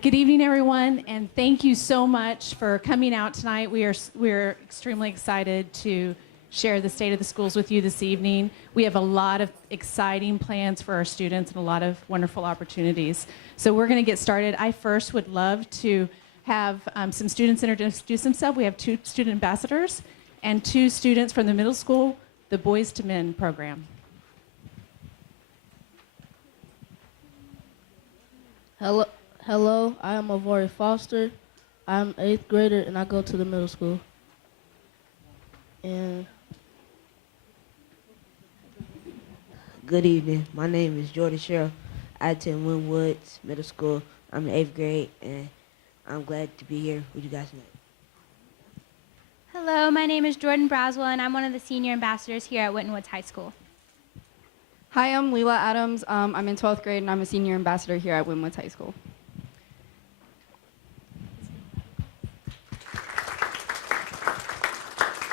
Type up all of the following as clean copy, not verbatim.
Good evening, everyone, and thank you so much for coming out tonight. We're extremely excited to share the state of the schools with you this evening. We have a lot of exciting plans for our students and a lot of wonderful opportunities. So we're going to get started. I first would love to have some students introduce themselves. We have 2 student ambassadors and 2 students from the middle school, the Boys to Men program. Hello, I am Avori Foster. I'm 8th grader and I go to the middle school. And Good evening. My name is Jordan Sherrill. I attend Winwoods Middle School. I'm in 8th grade, and I'm glad to be here with you guys tonight. Hello, my name is Jordan Braswell, and I'm one of the senior ambassadors here at Winton Woods High School. Hi, I'm Leela Adams. I'm in 12th grade, and I'm a senior ambassador here at Winton Woods High School.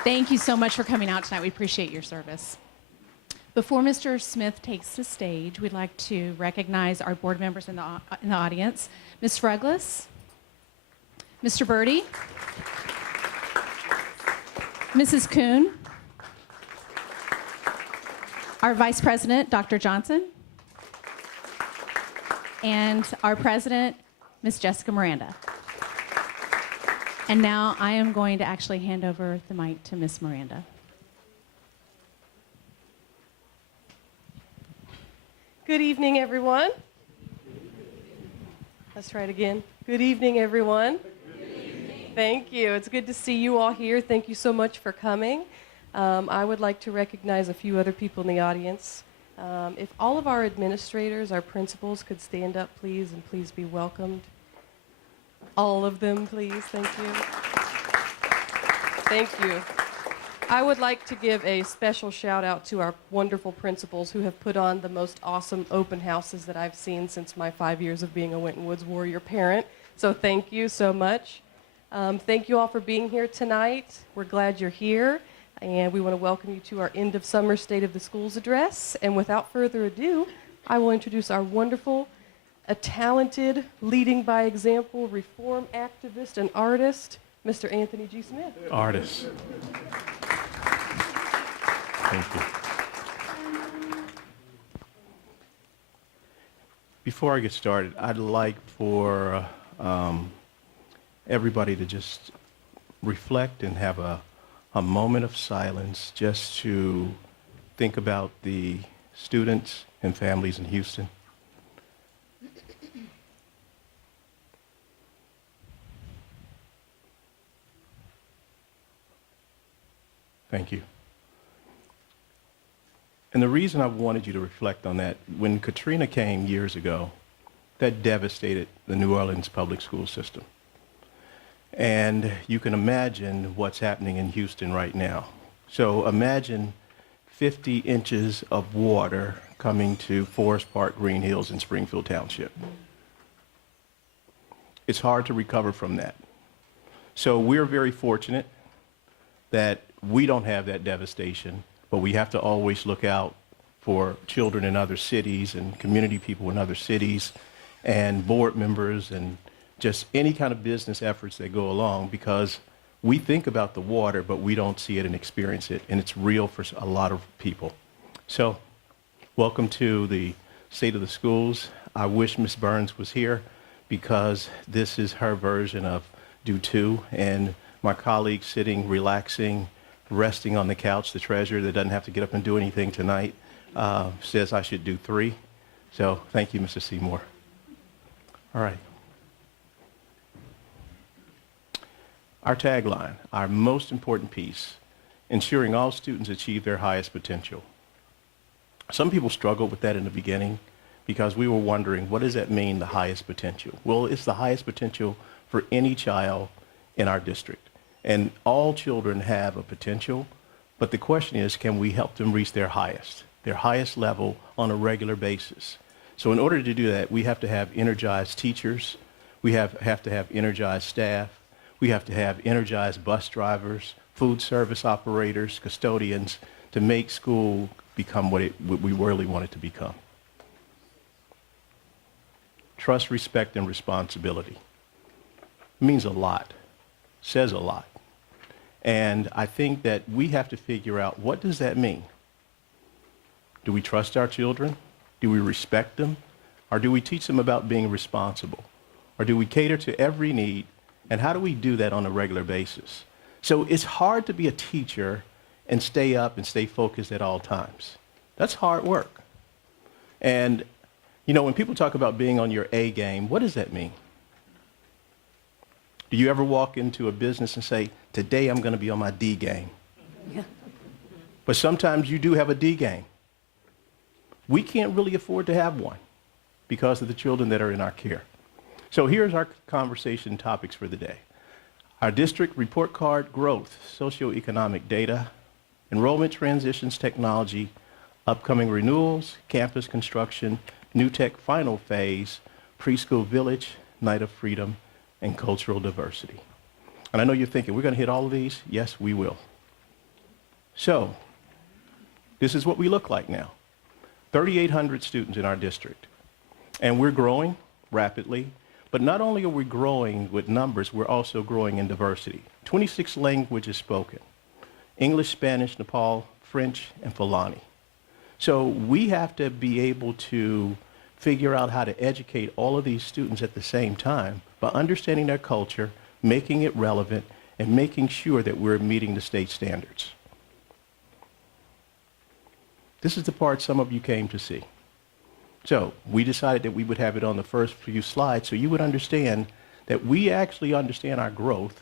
Thank you so much for coming out tonight. We appreciate your service. Before Mr. Smith takes the stage, we'd like to recognize our board members in the audience. Ms. Freglis, Mr. Birdie, Mrs. Kuhn, our Vice President, Dr. Johnson, and our President, Ms. Jessica Miranda. And now I am going to actually hand over the mic to Ms. Miranda. Good evening, everyone. Let's try it again. Good evening, everyone. Good evening. Thank you. It's good to see you all here. Thank you so much for coming. I would like to recognize a few other people in the audience. If all of our administrators, our principals could stand up, please, and please be welcomed. All of them, please. Thank you. Thank you. I would like to give a special shout out to our wonderful principals who have put on the most awesome open houses that I've seen since my 5 years of being a Winton Woods Warrior parent. So thank you so much. Thank you all for being here tonight. We're glad you're here, and we want to welcome you to our end of summer State of the Schools address. And without further ado, I will introduce our wonderful, a talented, leading by example, reform activist and artist, Mr. Anthony G. Smith. Artist. Thank you. Before I get started, I'd like for everybody to just reflect and have a moment of silence just to think about the students and families in Houston. Thank you. And the reason I wanted you to reflect on that, when Katrina came years ago, that devastated the New Orleans public school system. And you can imagine what's happening in Houston right now. So imagine 50 inches of water coming to Forest Park, Green Hills, and Springfield Township. It's hard to recover from that. So we're very fortunate that we don't have that devastation, but we have to always look out for children in other cities and community people in other cities and board members and just any kind of business efforts that go along, because we think about the water, but we don't see it and experience it, and it's real for a lot of people. So welcome to the State of the Schools. I wish Ms. Burns was here because this is her version of Do Two, and my colleague sitting, relaxing, resting on the couch, the treasurer that doesn't have to get up and do anything tonight, says I should do 3. So thank you, Mr. Seymour. All right. Our tagline, our most important piece, ensuring all students achieve their highest potential. Some people struggled with that in the beginning because we were wondering, what does that mean, the highest potential? Well, it's the highest potential for any child in our district. And all children have a potential, but the question is, can we help them reach their highest level on a regular basis? So in order to do that, we have to have energized teachers, we have to have energized staff, we have to have energized bus drivers, food service operators, custodians, to make school become what we really want it to become. trust, respect, and responsibility. It means a lot, says a lot. And I think that we have to figure out, what does that mean? Do we trust our children? Do we respect them? Or do we teach them about being responsible? Or do we cater to every need? And how do we do that on a regular basis? So it's hard to be a teacher and stay up and stay focused at all times. That's hard work. And, you know, when people talk about being on your A game, what does that mean? Do you ever walk into a business and say, today I'm going to be on my D game? Yeah. But sometimes you do have a D game. We can't really afford to have one because of the children that are in our care. So here's our conversation topics for the day. Our district report card: growth, socioeconomic data, enrollment transitions, technology, upcoming renewals, campus construction, new tech final phase, preschool village, night of freedom, and cultural diversity. And I know you're thinking, we're going to hit all of these? Yes, we will. So this is what we look like now. 3,800 students in our district. And we're growing rapidly. But not only are we growing with numbers, we're also growing in diversity. 26 languages spoken: English, Spanish, Nepal, French, and Fulani. So we have to be able to figure out how to educate all of these students at the same time by understanding their culture, making it relevant, and making sure that we're meeting the state standards. This is the part some of you came to see. So we decided that we would have it on the first few slides so you would understand that we actually understand our growth.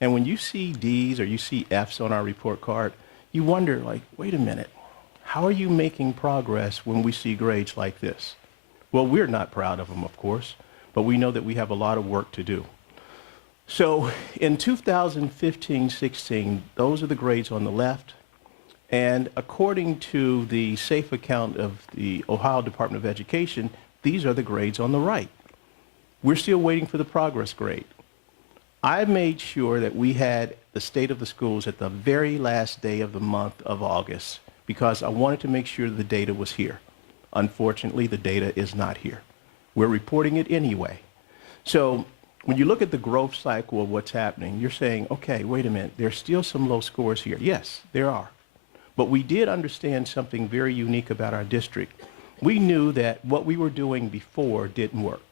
And when you see D's or you see F's on our report card, you wonder, like, wait a minute, how are you making progress when we see grades like this? Well, we're not proud of them, of course, but we know that we have a lot of work to do. So in 2015-16, those are the grades on the left. And according to the safe account of the Ohio Department of Education, these are the grades on the right. We're still waiting for the progress grade. I made sure that we had the state of the schools at the very last day of the month of August because I wanted to make sure the data was here. Unfortunately, the data is not here. We're reporting it anyway. So when you look at the growth cycle of what's happening, you're saying, okay, wait a minute, there's still some low scores here. Yes, there are. But we did understand something very unique about our district. We knew that what we were doing before didn't work.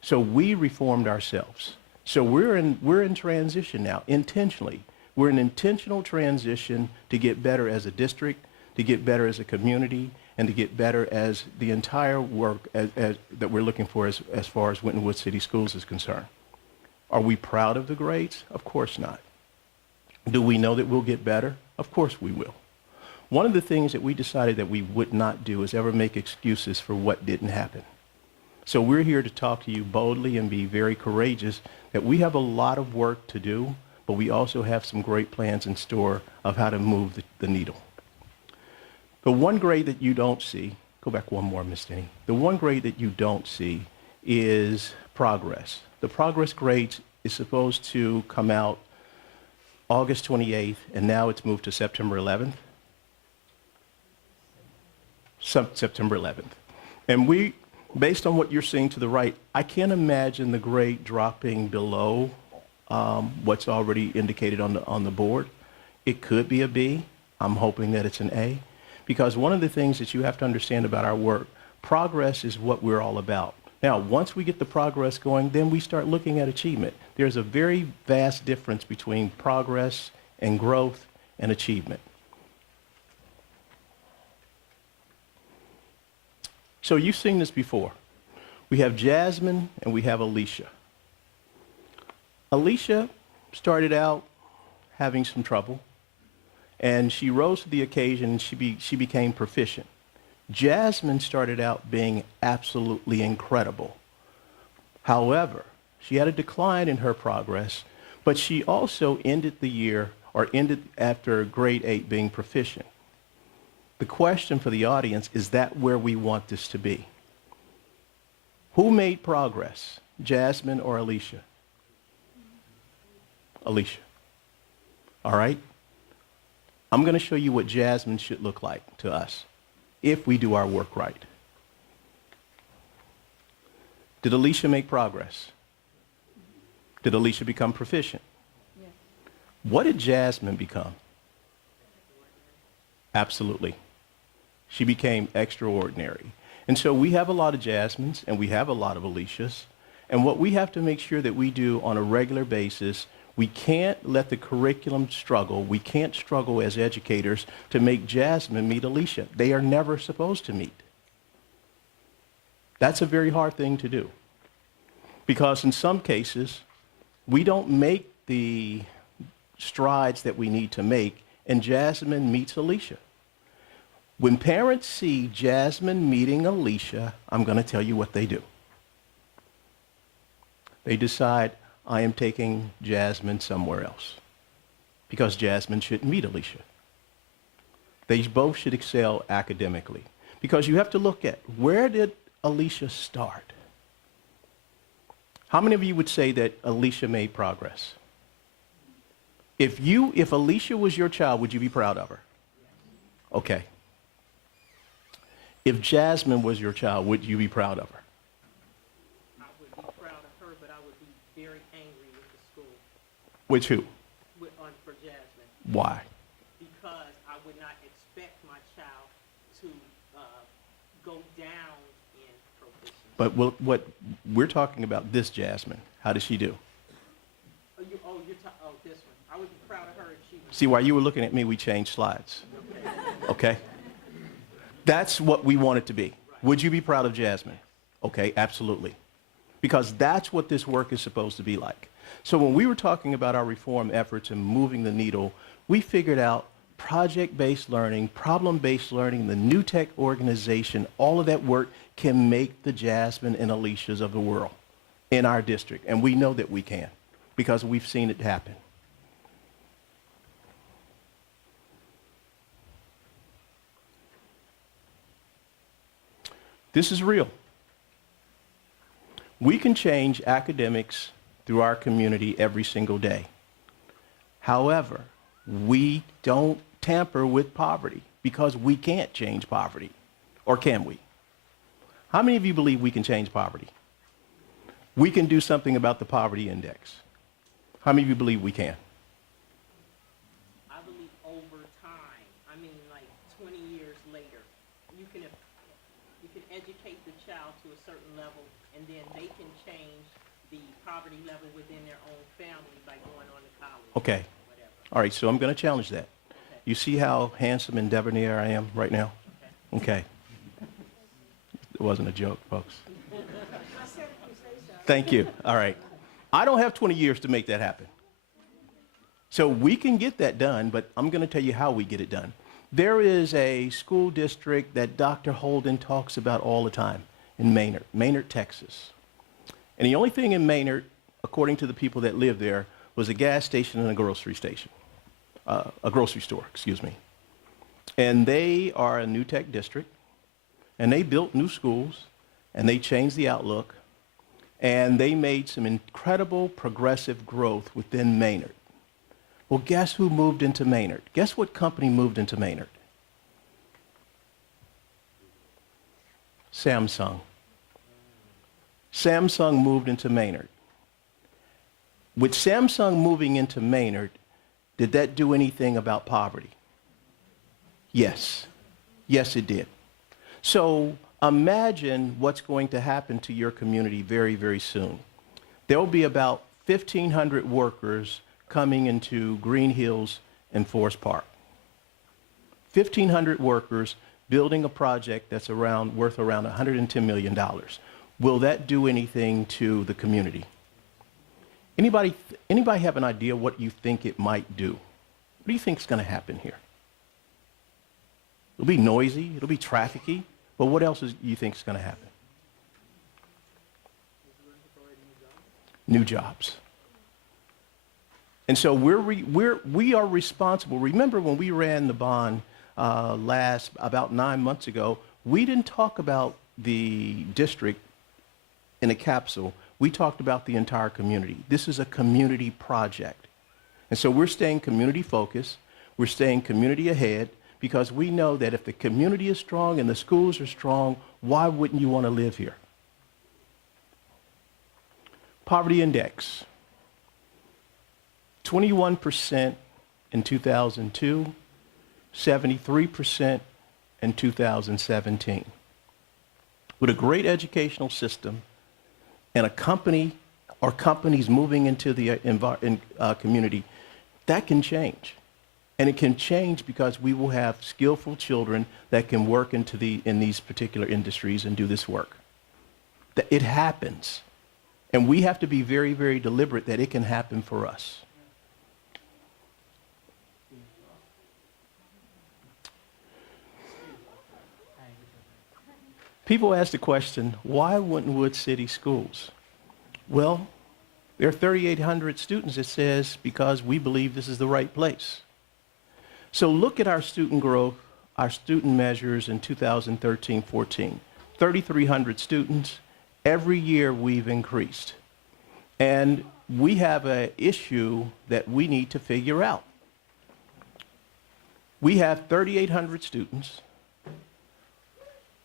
So we reformed ourselves. So we're in transition now, intentionally. We're in intentional transition to get better as a district, to get better as a community, and to get better as the entire work that we're looking for as far as Winton Woods City Schools is concerned. Are we proud of the grades? Of course not. Do we know that we'll get better? Of course we will. One of the things that we decided that we would not do is ever make excuses for what didn't happen. So we're here to talk to you boldly and be very courageous that we have a lot of work to do, but we also have some great plans in store of how to move the needle. The one grade that you don't see, go back one more, Ms. Denny. The one grade that you don't see is progress. The progress grade is supposed to come out August 28th, and now it's moved to September 11th. September 11th. And we, based on what you're seeing to the right, I can't imagine the grade dropping below what's already indicated on the board. It could be a B. I'm hoping that it's an A. Because one of the things that you have to understand about our work, progress is what we're all about. Now, once we get the progress going, then we start looking at achievement. There's a very vast difference between progress and growth and achievement. So you've seen this before. We have Jasmine and we have Alicia. Alicia started out having some trouble, and she rose to the occasion and she became proficient. Jasmine started out being absolutely incredible. However, she had a decline in her progress, but she also ended the year, or ended after grade 8 being proficient. The question for the audience, is that where we want this to be? Who made progress, Jasmine or Alicia? Alicia. All right? I'm going to show you what Jasmine should look like to us if we do our work right. Did Alicia make progress? Did Alicia become proficient? Yes. What did Jasmine become? Absolutely. She became extraordinary. And so we have a lot of Jasmines and we have a lot of Alicias. And what we have to make sure that we do on a regular basis, we can't let the curriculum struggle. We can't struggle as educators to make Jasmine meet Alicia. They are never supposed to meet. That's a very hard thing to do. Because in some cases, we don't make the strides that we need to make, and Jasmine meets Alicia. When parents see Jasmine meeting Alicia, I'm going to tell you what they do. They decide, I am taking Jasmine somewhere else because Jasmine shouldn't meet Alicia. They both should excel academically because you have to look at where did Alicia start? How many of you would say that Alicia made progress? If Alicia was your child, would you be proud of her? Okay. If Jasmine was your child, would you be proud of her? I would be proud of her, but I would be very angry with the school. With who? For Jasmine. Why? Because I would not expect my child to go down in proficiency. But what we're talking about, this Jasmine, how does she do? This one. I would be proud of her if she was. See, while you were looking at me, we changed slides. Okay? That's what we want it to be. Would you be proud of Jasmine? Okay, absolutely. Because that's what this work is supposed to be like. So when we were talking about our reform efforts and moving the needle, we figured out project-based learning, problem-based learning, the new tech organization, all of that work can make the Jasmine and Alicias of the world in our district. And we know that we can because we've seen it happen. This is real. We can change academics through our community every single day. However, we don't tamper with poverty because we can't change poverty. Or can we? How many of you believe we can change poverty? We can do something about the poverty index. How many of you believe we can? I believe over time, I mean like 20 years later, you can educate the child to a certain level and then they can change the poverty level within their own family by going on to college. Okay. All right, so I'm going to challenge that. Okay. You see how handsome and debonair I am right now? Okay. It wasn't a joke, folks. Thank you. All right. I don't have 20 years to make that happen. So we can get that done, but I'm going to tell you how we get it done. There is a school district that Dr. Holden talks about all the time in Maynard, Texas. And the only thing in Maynard, according to the people that live there, was a gas station and a grocery store, excuse me. And they are a new tech district, and they built new schools, and they changed the outlook, and they made some incredible progressive growth within Maynard. Well, guess who moved into Maynard? Guess what company moved into Maynard? Samsung. Samsung moved into Maynard. With Samsung moving into Maynard, did that do anything about poverty? Yes. Yes, it did. So imagine what's going to happen to your community very, very soon. There will be about 1,500 workers coming into Green Hills and Forest Park. 1,500 workers building a project that's worth around $110 million. Will that do anything to the community? Anybody have an idea what you think it might do? What do you think is going to happen here? It'll be noisy, it'll be trafficy, but what else do you think is going to happen? New jobs. And so we are responsible. Remember when we ran the bond about 9 months ago, we didn't talk about the district in a capsule. We talked about the entire community. This is a community project. And so we're staying community focused. We're staying community ahead because we know that if the community is strong and the schools are strong, why wouldn't you want to live here? Poverty index, 21% in 2002, 73% in 2017. With a great educational system and a company or companies moving into the community, that can change. And it can change because we will have skillful children that can work in these particular industries and do this work. It happens. And we have to be very, very deliberate that it can happen for us. People ask the question, why Winton Woods City Schools? Well, there are 3,800 students. It says because we believe this is the right place. So look at our student growth, our student measures in 2013-14. 3,300 students. Every year we've increased. And we have an issue that we need to figure out. We have 3,800 students.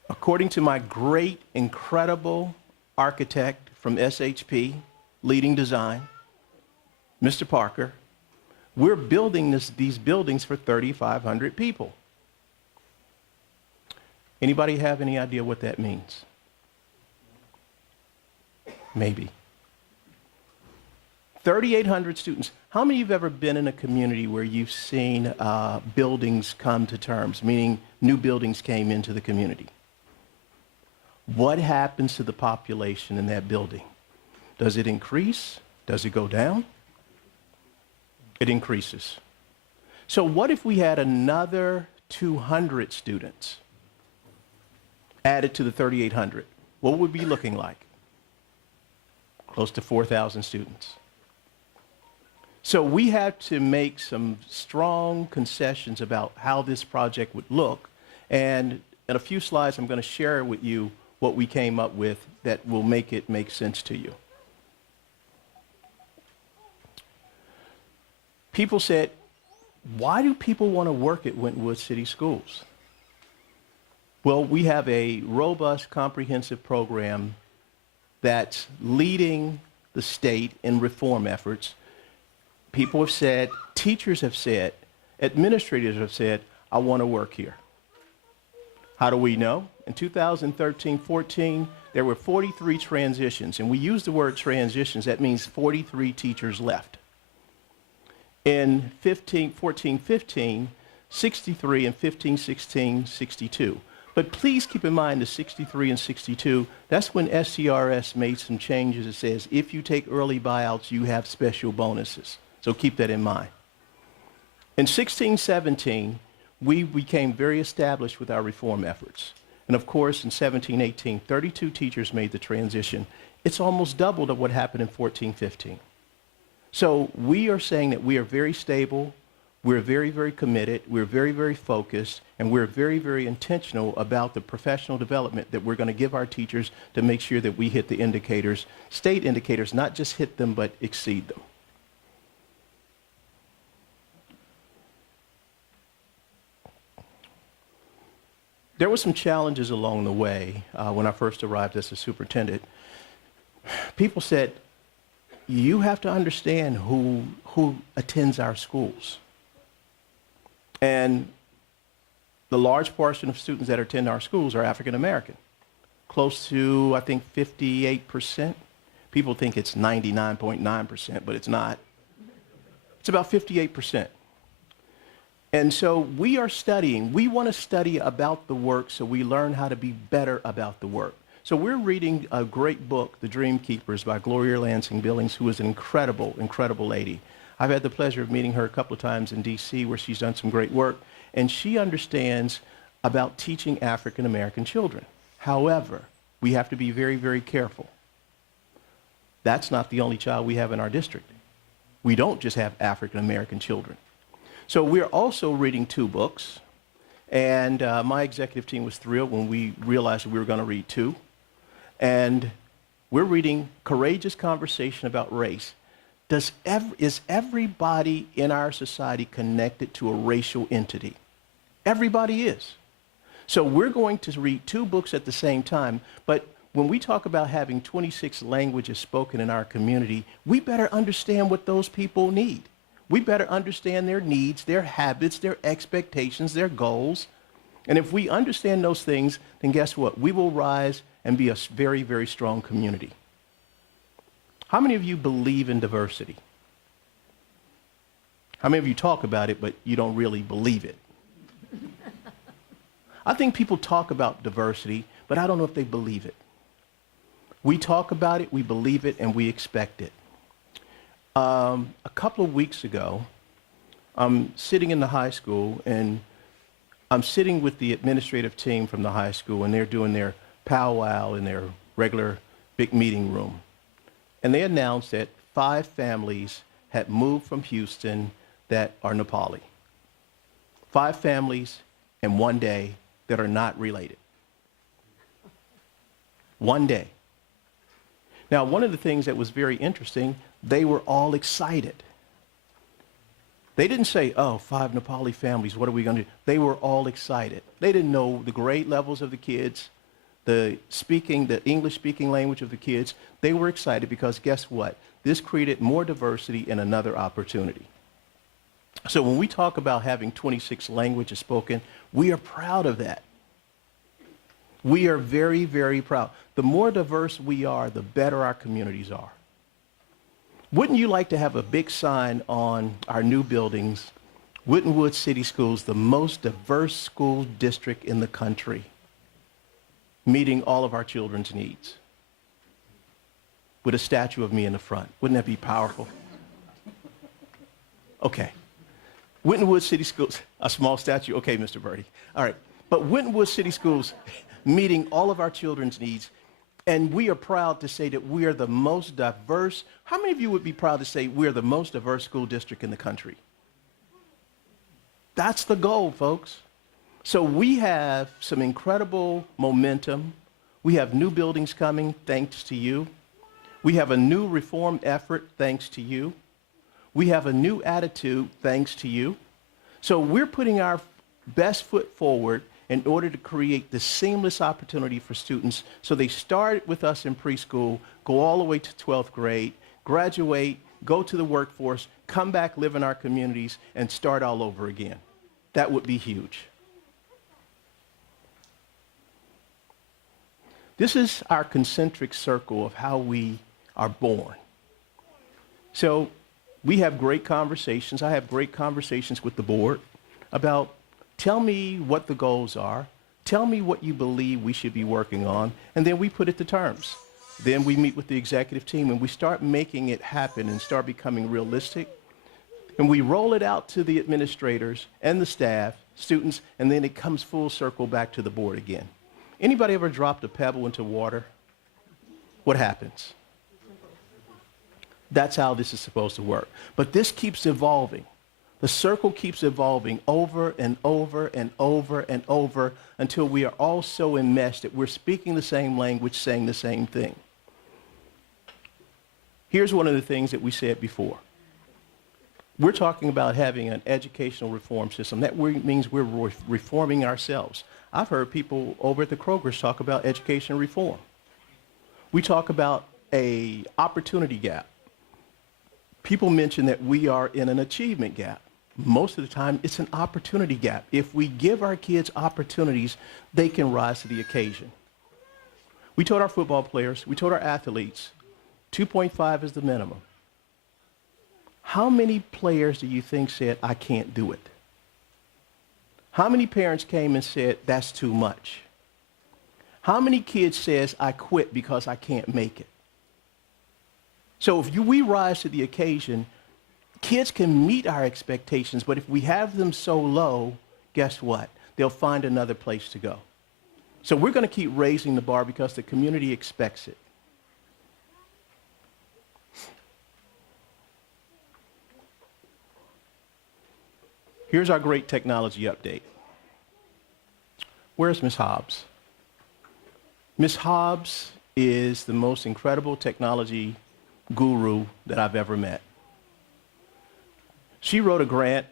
According to my great, incredible architect from SHP, leading design, Mr. Parker, we're building these buildings for 3,500 people. Anybody have any idea what that means? Maybe. 3,800 students. How many of you have ever been in a community where you've seen buildings come to terms, meaning new buildings came into the community? What happens to the population in that building? Does it increase? Does it go down? It increases. So what if we had another 200 students added to the 3,800? What would it be looking like? Close to 4,000 students. So we had to make some strong concessions about how this project would look. And in a few slides, I'm going to share with you what we came up with that will make it make sense to you. People said, why do people want to work at Winton Woods City Schools? Well, we have a robust, comprehensive program that's leading the state in reform efforts. People have said, teachers have said, administrators have said, I want to work here. How do we know? In 2013-14, there were 43 transitions, and we use the word transitions. That means 43 teachers left. In 14-15, 63, and 15-16, 62. But please keep in mind the 63 and 62, that's when SCRS made some changes. It says if you take early buyouts, you have special bonuses. So keep that in mind. In 16-17, we became very established with our reform efforts. And of course, in 17-18, 32 teachers made the transition. It's almost doubled of what happened in 14-15. So we are saying that we are very stable, we're very, very committed, we're very, very focused, and we're very, very intentional about the professional development that we're going to give our teachers to make sure that we hit the indicators, state indicators, not just hit them, but exceed them. There were some challenges along the way when I first arrived as a superintendent. People said, you have to understand who attends our schools. And the large portion of students that attend our schools are African American. Close to, I think, 58%. People think it's 99.9%, but it's not. It's about 58%. And so we are studying. We want to study about the work so we learn how to be better about the work. So we're reading a great book, The Dream Keepers, by Gloria Lansing Billings, who is an incredible, incredible lady. I've had the pleasure of meeting her a couple of times in D.C. where she's done some great work, and she understands about teaching African American children. However, we have to be very, very careful. That's not the only child we have in our district. We don't just have African American children. So we're also reading 2 books, and my executive team was thrilled when we realized we were going to read 2. And we're reading Courageous Conversation About Race. Is everybody in our society connected to a racial entity? Everybody is. So we're going to read 2 books at the same time, but when we talk about having 26 languages spoken in our community, we better understand what those people need. We better understand their needs, their habits, their expectations, their goals. And if we understand those things, then guess what? We will rise and be a very, very strong community. How many of you believe in diversity? How many of you talk about it, but you don't really believe it? I think people talk about diversity, but I don't know if they believe it. We talk about it, we believe it, and we expect it. A couple of weeks ago, I'm sitting in the high school, and I'm sitting with the administrative team from the high school, and they're doing their powwow in their regular big meeting room. And they announced that 5 families had moved from Houston that are Nepali. 5 families in one day that are not related. One day. Now, one of the things that was very interesting, they were all excited. They didn't say, oh, 5 Nepali families, what are we going to do? They were all excited. They didn't know the grade levels of the kids, the English speaking language of the kids. They were excited because guess what? This created more diversity and another opportunity. So when we talk about having 26 languages spoken, we are proud of that. We are very, very proud. The more diverse we are, the better our communities are. Wouldn't you like to have a big sign on our new buildings, Winton Woods City Schools, the most diverse school district in the country, meeting all of our children's needs, with a statue of me in the front? Wouldn't that be powerful? Okay. Winton Woods City Schools, a small statue. Okay, Mr. Birdie. All right. But Winton Woods City Schools meeting all of our children's needs. And we are proud to say that we are the most diverse. How many of you would be proud to say we are the most diverse school district in the country? That's the goal, folks. So we have some incredible momentum. We have new buildings coming thanks to you. We have a new reform effort thanks to you. We have a new attitude thanks to you. So we're putting our best foot forward in order to create the seamless opportunity for students so they start with us in preschool, go all the way to 12th grade, graduate, go to the workforce, come back, live in our communities, and start all over again. That would be huge. This is our concentric circle of how we are born. So we have great conversations. I have great conversations with the board about tell me what the goals are. Tell me what you believe we should be working on. And then we put it to terms. Then we meet with the executive team and we start making it happen and start becoming realistic. And we roll it out to the administrators and the staff, students, and then it comes full circle back to the board again. Anybody ever dropped a pebble into water? What happens? That's how this is supposed to work. But this keeps evolving. The circle keeps evolving over and over and over and over until we are all so enmeshed that we're speaking the same language, saying the same thing. Here's one of the things that we said before. We're talking about having an educational reform system. That means we're reforming ourselves. I've heard people over at the Kroger's talk about education reform. We talk about an opportunity gap. People mention that we are in an achievement gap. Most of the time, it's an opportunity gap. If we give our kids opportunities, they can rise to the occasion. We told our football players, we told our athletes, 2.5 is the minimum. How many players do you think said, I can't do it? How many parents came and said, that's too much? How many kids says, I quit because I can't make it? So if we rise to the occasion, kids can meet our expectations, but if we have them so low, guess what? They'll find another place to go. So we're going to keep raising the bar because the community expects it. Here's our great technology update. Where's Ms. Hobbs? Ms. Hobbs is the most incredible technology guru that I've ever met. She wrote a grant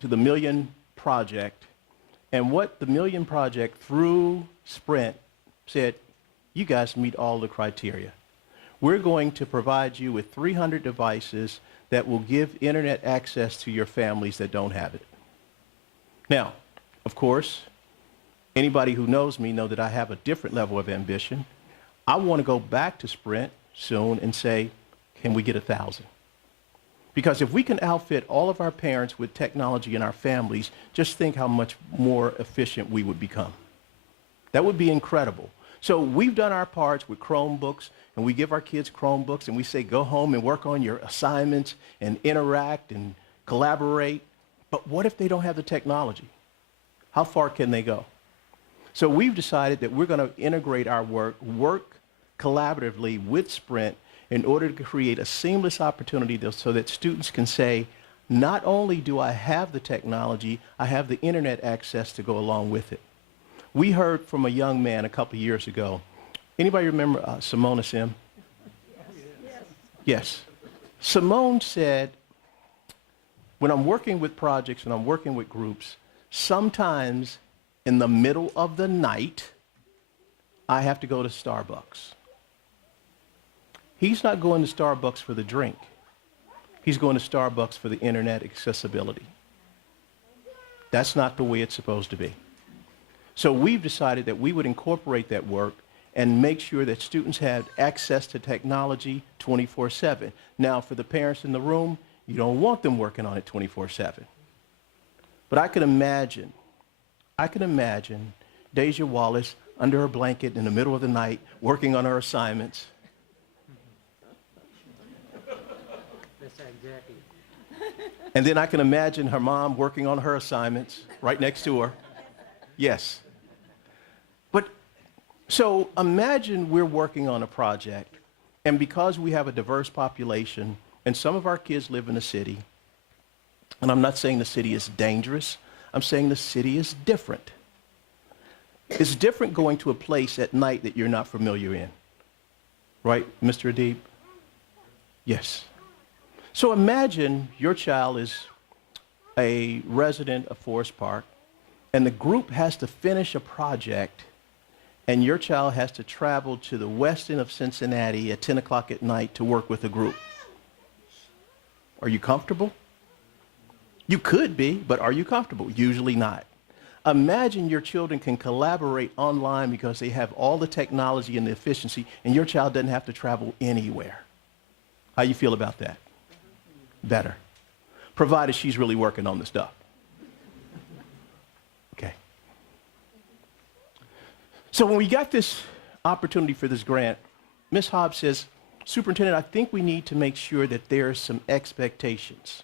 to the Million Project, and what the Million Project through Sprint said, you guys meet all the criteria. We're going to provide you with 300 devices that will give internet access to your families that don't have it. Now, of course, anybody who knows me know that I have a different level of ambition. I want to go back to Sprint soon and say, can we get 1,000? Because if we can outfit all of our parents with technology in our families, just think how much more efficient we would become. That would be incredible. So we've done our parts with Chromebooks, and we give our kids Chromebooks, and we say, go home and work on your assignments and interact and collaborate. But what if they don't have the technology? How far can they go? So we've decided that we're going to integrate our work collaboratively with Sprint in order to create a seamless opportunity so that students can say, not only do I have the technology, I have the internet access to go along with it. We heard from a young man a couple of years ago. Anybody remember Simone Sim? Yes. Simone said, when I'm working with projects and I'm working with groups, sometimes in the middle of the night, I have to go to Starbucks. He's not going to Starbucks for the drink. He's going to Starbucks for the internet accessibility. That's not the way it's supposed to be. So we've decided that we would incorporate that work and make sure that students have access to technology 24/7. Now, for the parents in the room, you don't want them working on it 24/7. But I can imagine Deja Wallace under her blanket in the middle of the night working on her assignments. And then I can imagine her mom working on her assignments right next to her. Yes. But so imagine we're working on a project, and because we have a diverse population, and some of our kids live in the city, and I'm not saying the city is dangerous, I'm saying the city is different. It's different going to a place at night that you're not familiar in. Right, Mr. Adib? Yes. So imagine your child is a resident of Forest Park, and the group has to finish a project, and your child has to travel to the west end of Cincinnati at 10 o'clock at night to work with a group. Are you comfortable? You could be, but are you comfortable? Usually not. Imagine your children can collaborate online because they have all the technology and the efficiency, and your child doesn't have to travel anywhere. How you feel about that? Better. Provided she's really working on the stuff. Okay. So when we got this opportunity for this grant, Ms. Hobbs says, Superintendent, I think we need to make sure that there are some expectations.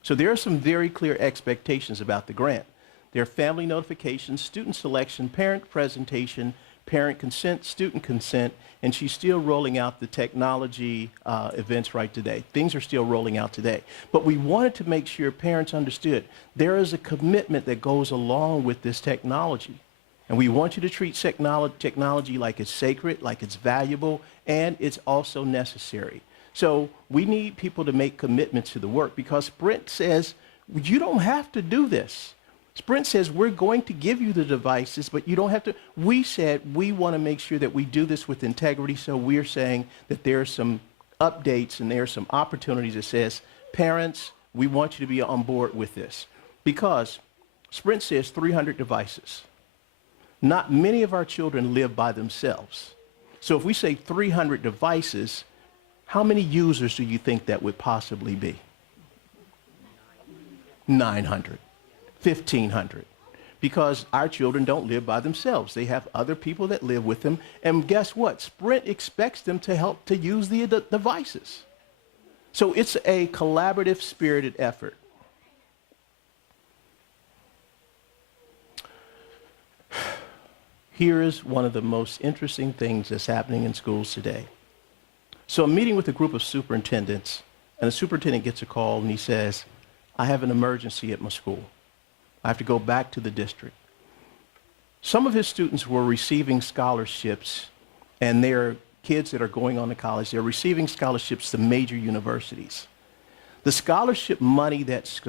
So there are some very clear expectations about the grant. There are family notifications, student selection, parent presentation, parent consent, student consent, and she's still rolling out the technology events right today. Things are still rolling out today. But we wanted to make sure parents understood there is a commitment that goes along with this technology. And we want you to treat technology like it's sacred, like it's valuable, and it's also necessary. So we need people to make commitments to the work because Sprint says, you don't have to do this. Sprint says, we're going to give you the devices, but you don't have to. We said we want to make sure that we do this with integrity, so we're saying that there are some updates and there are some opportunities that says, parents, we want you to be on board with this. Because Sprint says 300 devices. Not many of our children live by themselves. So if we say 300 devices, how many users do you think that would possibly be? 900. 1,500, because our children don't live by themselves. They have other people that live with them, and guess what? Sprint expects them to help to use the devices. So it's a collaborative, spirited effort. Here is one of the most interesting things that's happening in schools today. So I'm meeting with a group of superintendents, and the superintendent gets a call, and he says, I have an emergency at my school. I have to go back to the district. Some of his students were receiving scholarships, and they're kids that are going on to college. They're receiving scholarships to major universities. The scholarship money that's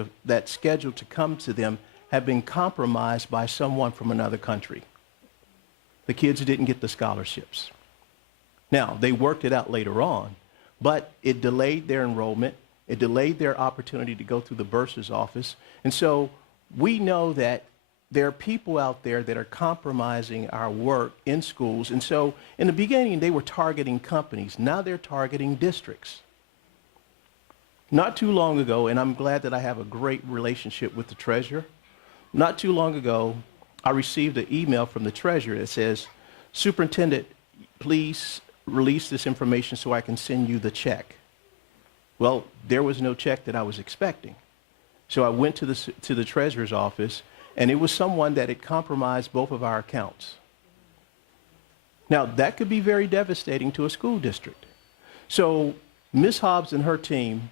scheduled to come to them have been compromised by someone from another country. The kids didn't get the scholarships. Now, they worked it out later on, but it delayed their enrollment. It delayed their opportunity to go through the bursar's office. And so we know that there are people out there that are compromising our work in schools. And so in the beginning, they were targeting companies. Now they're targeting districts. Not too long ago, and I'm glad that I have a great relationship with the treasurer, not too long ago, I received an email from the treasurer that says, "Superintendent, please release this information so I can send you the check." Well, there was no check that I was expecting. So I went to the treasurer's office, and it was someone that had compromised both of our accounts. Now, that could be very devastating to a school district. So Ms. Hobbs and her team,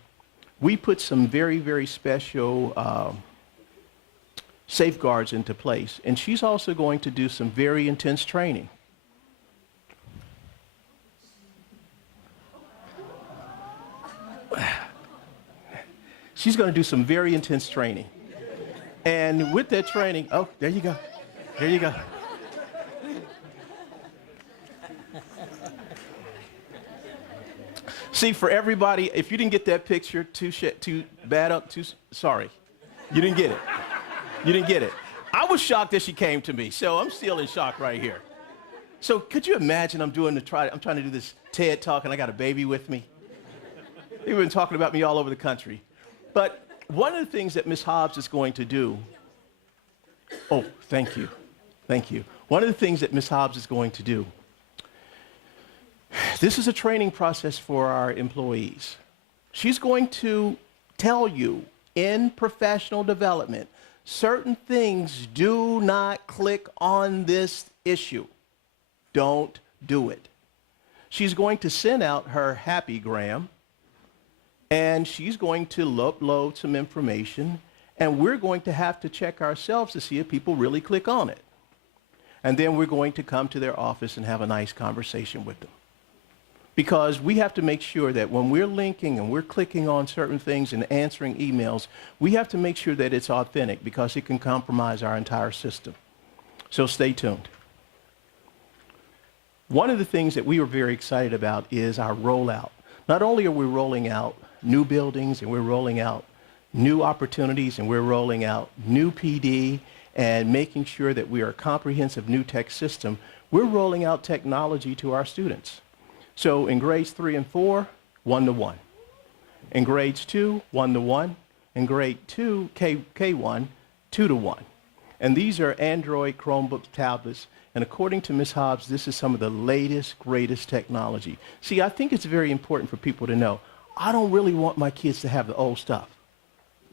we put some very, very special safeguards into place, and she's also going to do some very intense training. She's going to do some very intense training. And with that training, oh, there you go. There you go. See, for everybody, if you didn't get that picture, too bad up, sorry. You didn't get it. You didn't get it. I was shocked that she came to me, so I'm still in shock right here. So could you imagine I'm trying to do this TED Talk and I got a baby with me? They've been talking about me all over the country. But one of the things that Ms. Hobbs is going to do, oh, thank you. Thank you. One of the things that Ms. Hobbs is going to do, this is a training process for our employees. She's going to tell you in professional development, certain things do not click on this issue. Don't do it. She's going to send out her happygram, and she's going to upload some information, and we're going to have to check ourselves to see if people really click on it. And then we're going to come to their office and have a nice conversation with them. Because we have to make sure that when we're linking and we're clicking on certain things and answering emails, we have to make sure that it's authentic because it can compromise our entire system. So stay tuned. One of the things that we were very excited about is our rollout. Not only are we rolling out new buildings and we're rolling out new opportunities and we're rolling out new PD and making sure that we are a comprehensive new tech system, we're rolling out technology to our students. So in grades 3 and 4, 1-to-1. In grades 2, 1-to-1. In grade 2, K1, 2-to-1. And these are Android Chromebook tablets. And according to Ms. Hobbs, this is some of the latest, greatest technology. See, I think it's very important for people to know, I don't really want my kids to have the old stuff.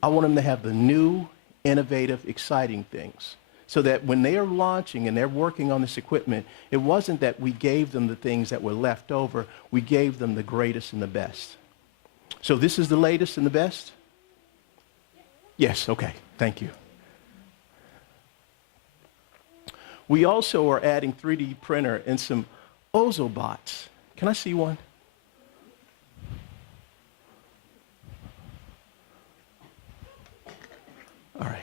I want them to have the new, innovative, exciting things. So that when they are launching and they're working on this equipment, it wasn't that we gave them the things that were left over. We gave them the greatest and the best. So this is the latest and the best? Yes, okay, thank you. We also are adding 3D printer and some Ozobots. Can I see one? All right.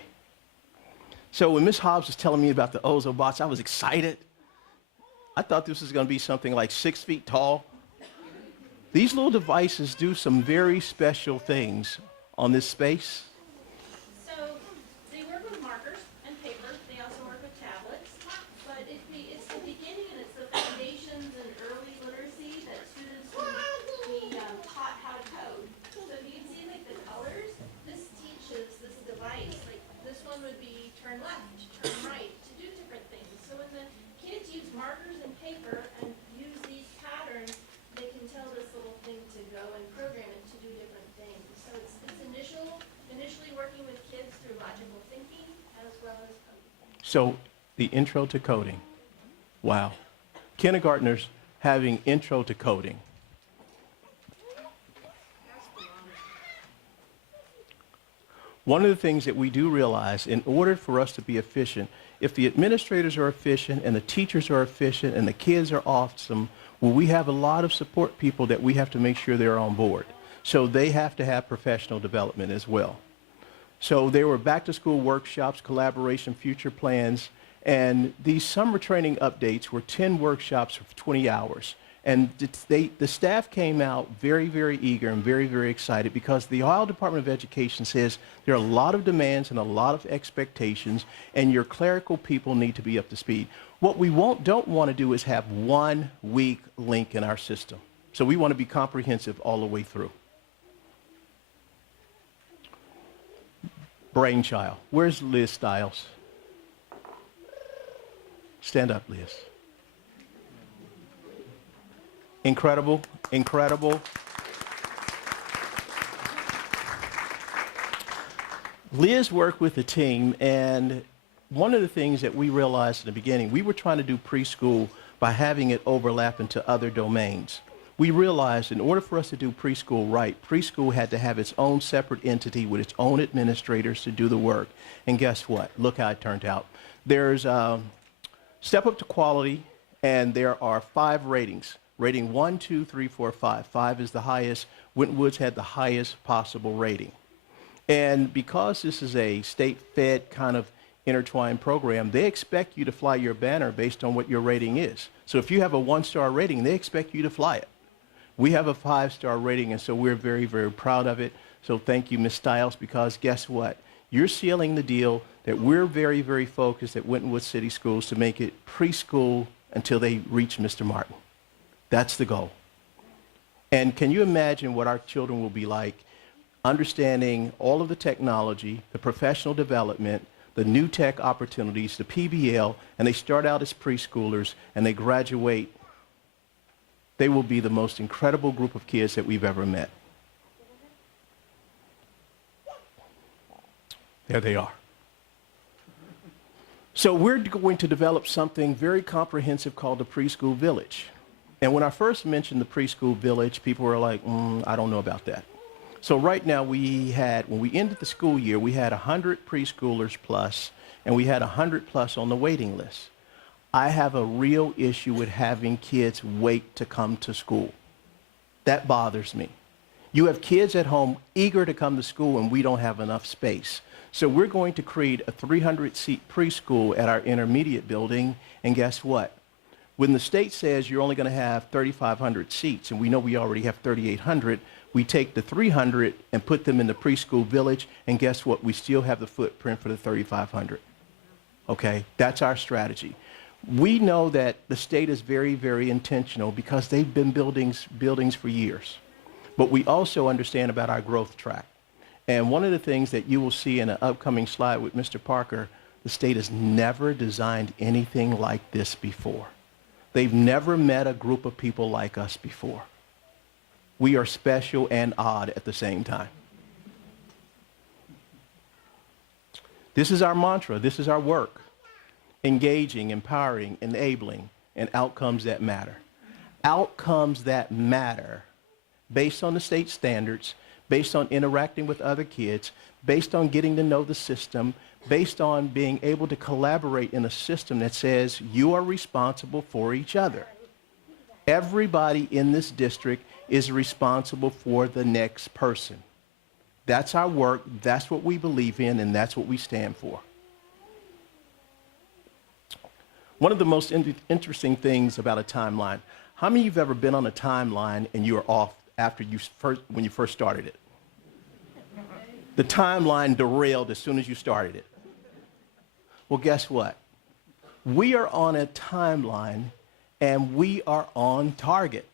So when Ms. Hobbs was telling me about the Ozobots, I was excited. I thought this was going to be something like 6 feet tall. These little devices do some very special things on this space. So they work with markers and paper. They also work with tablets. But it's the beginning and it's the foundations and early literacy that students will be taught how to code. So if you can see like the colors, this teaches this device. Like this one would be turn left, turn right, to do different things. So when the kids use markers and paper and use these patterns, they can tell this little thing to go and program it to do different things. So it's initially working with kids through logical thinking as well as coding. So the intro to coding. Wow. Kindergartners having intro to coding. One of the things that we do realize, in order for us to be efficient, if the administrators are efficient and the teachers are efficient and the kids are awesome, well, we have a lot of support people that we have to make sure they're on board. So they have to have professional development as well. So there were back-to-school workshops, collaboration, future plans, and these summer training updates were 10 workshops for 20 hours. And the staff came out very, very eager and very, very excited because the Ohio Department of Education says there are a lot of demands and a lot of expectations, and your clerical people need to be up to speed. What we don't want to do is have one weak link in our system. So we want to be comprehensive all the way through. Brainchild. Where's Liz Stiles? Stand up, Liz. Incredible, incredible. Liz worked with the team, and one of the things that we realized in the beginning, we were trying to do preschool by having it overlap into other domains. We realized in order for us to do preschool right, preschool had to have its own separate entity with its own administrators to do the work. And guess what? Look how it turned out. There's Step Up to Quality, and there are 5 ratings. Rating 1, 2, 3, 4, 5. 5 is the highest. Winton Woods had the highest possible rating. And because this is a state-fed kind of intertwined program, they expect you to fly your banner based on what your rating is. So if you have a 1-star rating, they expect you to fly it. We have a 5-star rating, and so we're very, very proud of it. So thank you, Ms. Stiles, because guess what? You're sealing the deal that we're very, very focused at Winton Woods City Schools to make it preschool until they reach Mr. Martin. That's the goal. And can you imagine what our children will be like, understanding all of the technology, the professional development, the new tech opportunities, the PBL, and they start out as preschoolers and they graduate. They will be the most incredible group of kids that we've ever met. There they are. So we're going to develop something very comprehensive called the Preschool Village. And when I first mentioned the Preschool Village, people were like, I don't know about that. So right now when we ended the school year, we had 100 preschoolers plus, and we had 100 plus on the waiting list. I have a real issue with having kids wait to come to school. That bothers me. You have kids at home eager to come to school, and we don't have enough space. So we're going to create a 300-seat preschool at our intermediate building, and guess what? When the state says you're only going to have 3,500 seats, and we know we already have 3,800, we take the 300 and put them in the preschool village, and guess what? We still have the footprint for the 3,500. Okay? That's our strategy. We know that the state is very, very intentional because they've been buildings for years. But we also understand about our growth track. And one of the things that you will see in an upcoming slide with Mr. Parker, the state has never designed anything like this before. They've never met a group of people like us before. We are special and odd at the same time. This is our mantra. This is our work. Engaging, empowering, enabling, and outcomes that matter. Outcomes that matter based on the state standards, based on interacting with other kids, based on getting to know the system, based on being able to collaborate in a system that says you are responsible for each other. Everybody in this district is responsible for the next person. That's our work, that's what we believe in, and that's what we stand for. One of the most interesting things about a timeline, how many of you have ever been on a timeline and you were off after when you first started it? The timeline derailed as soon as you started it. Well, guess what? We are on a timeline and we are on target.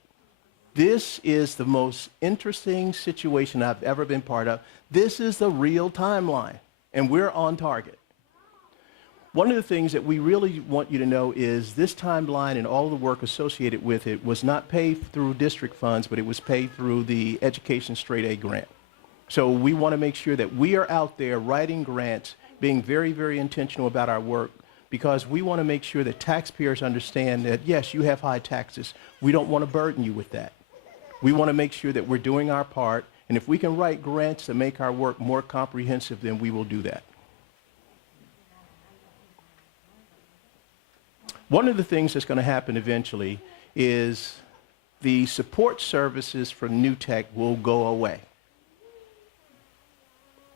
This is the most interesting situation I've ever been part of. This is the real timeline, and we're on target. One of the things that we really want you to know is this timeline and all the work associated with it was not paid through district funds, but it was paid through the Education Straight A grant. So we want to make sure that we are out there writing grants, being very, very intentional about our work, because we want to make sure that taxpayers understand that, yes, you have high taxes. We don't want to burden you with that. We want to make sure that we're doing our part, and if we can write grants to make our work more comprehensive, then we will do that. One of the things that's going to happen eventually is the support services for New Tech will go away.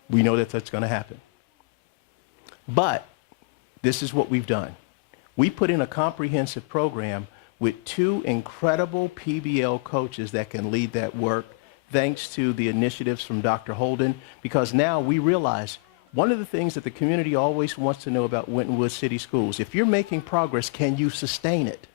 We know that that's going to happen. But this is what we've done. We put in a comprehensive program with 2 incredible PBL coaches that can lead that work, thanks to the initiatives from Dr. Holden, because now we realize one of the things that the community always wants to know about Winton Woods City Schools, if you're making progress, can you sustain it?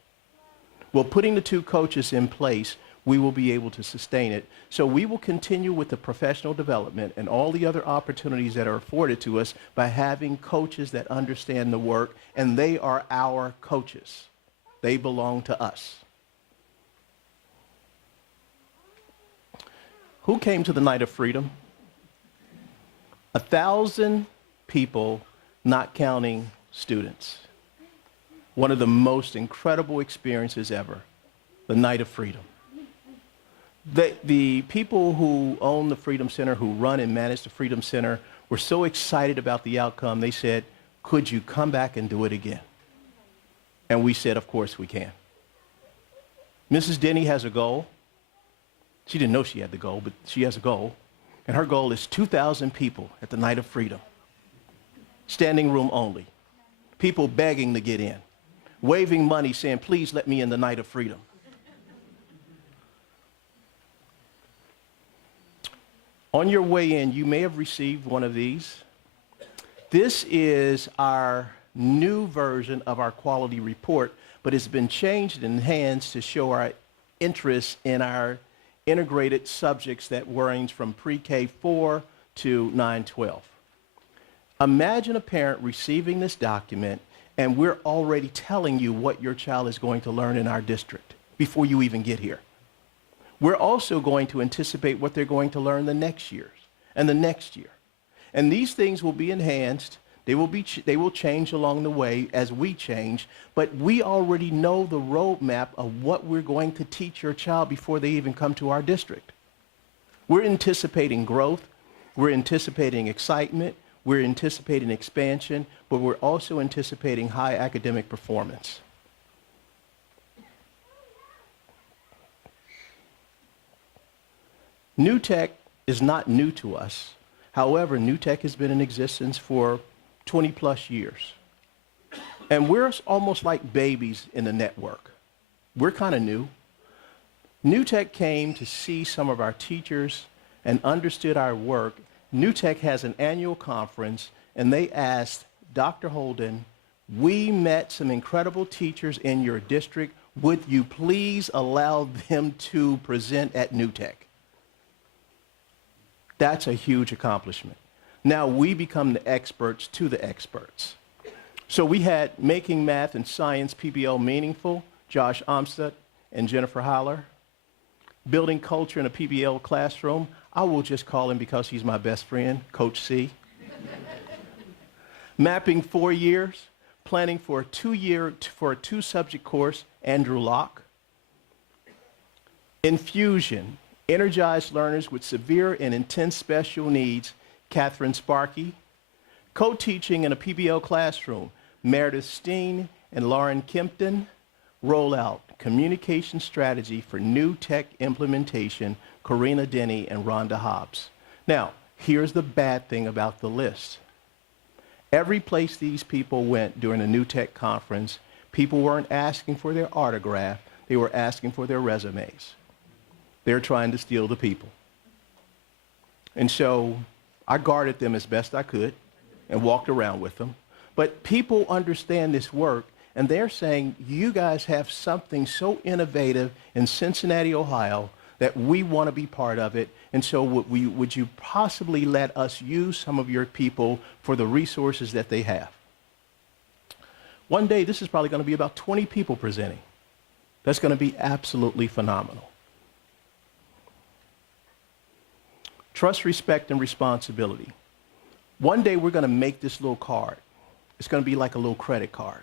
Well, putting the 2 coaches in place, we will be able to sustain it. So we will continue with the professional development and all the other opportunities that are afforded to us by having coaches that understand the work, and they are our coaches. They belong to us. Who came to the Night of Freedom? 1,000 people, not counting students. One of the most incredible experiences ever, the Night of Freedom. The people who own the Freedom Center, who run and manage the Freedom Center, were so excited about the outcome, they said, could you come back and do it again? And we said, of course we can. Mrs. Denny has a goal. She didn't know she had the goal, but she has a goal. And her goal is 2,000 people at the Night of Freedom. Standing room only. People begging to get in. Waving money saying, please let me in the Night of Freedom. On your way in, you may have received one of these. This is our new version of our quality report, but it's been changed and enhanced to show our interest in our integrated subjects that range from pre-K 4 to 9-12. Imagine a parent receiving this document, and we're already telling you what your child is going to learn in our district before you even get here. We're also going to anticipate what they're going to learn the next year and the next year. And these things will be enhanced. They will change along the way as we change, but we already know the roadmap of what we're going to teach your child before they even come to our district. We're anticipating growth. We're anticipating excitement. We're anticipating expansion, but we're also anticipating high academic performance. New tech is not new to us. However, new tech has been in existence for 20 plus years. And we're almost like babies in the network. We're kind of new. New tech came to see some of our teachers and understood our work. New tech has an annual conference, and they asked Dr. Holden, we met some incredible teachers in your district. Would you please allow them to present at New Tech? That's a huge accomplishment. Now we become the experts to the experts. So we had Making Math and Science PBL Meaningful, Josh Amstad and Jennifer Holler. Building Culture in a PBL Classroom, I will just call him because he's my best friend, Coach C. Mapping 4 years, planning for a 2-subject course, Andrew Locke. Infusion, energized learners with severe and intense special needs, Catherine Sparkey. Co-teaching in a PBL classroom, Meredith Steen and Lauren Kempton. Rollout, communication strategy for new tech implementation, Karina Denny and Rhonda Hobbs. Now, here's the bad thing about the list. Every place these people went during the New Tech Conference, people weren't asking for their autograph, they were asking for their resumes. They're trying to steal the people. And so I guarded them as best I could and walked around with them. But people understand this work, and they're saying, you guys have something so innovative in Cincinnati, Ohio, that we want to be part of it. And so would you possibly let us use some of your people for the resources that they have? One day, this is probably going to be about 20 people presenting. That's going to be absolutely phenomenal. Trust, respect, and responsibility. One day, we're going to make this little card. It's going to be like a little credit card.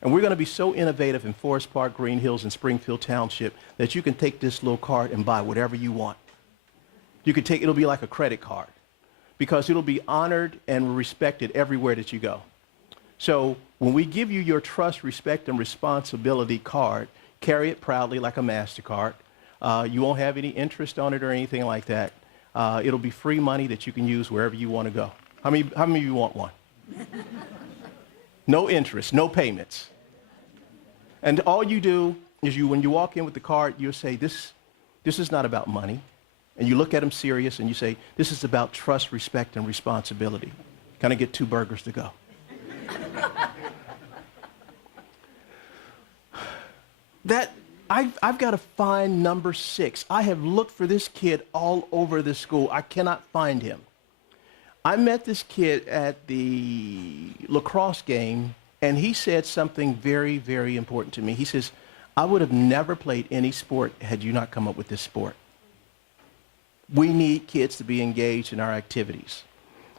And we're going to be so innovative in Forest Park, Green Hills, and Springfield Township that you can take this little card and buy whatever you want. It'll be like a credit card because it'll be honored and respected everywhere that you go. So when we give you your trust, respect, and responsibility card, carry it proudly like a MasterCard. You won't have any interest on it or anything like that. It'll be free money that you can use wherever you want to go. How many of you want one? No interest, no payments. And all you do, is when you walk in with the card, you'll say, this is not about money. And you look at them serious and you say, this is about trust, respect, and responsibility. Can I get 2 burgers to go? I've got to find number 6. I have looked for this kid all over the school. I cannot find him. I met this kid at the lacrosse game, and he said something very, very important to me. He says, I would have never played any sport had you not come up with this sport. We need kids to be engaged in our activities.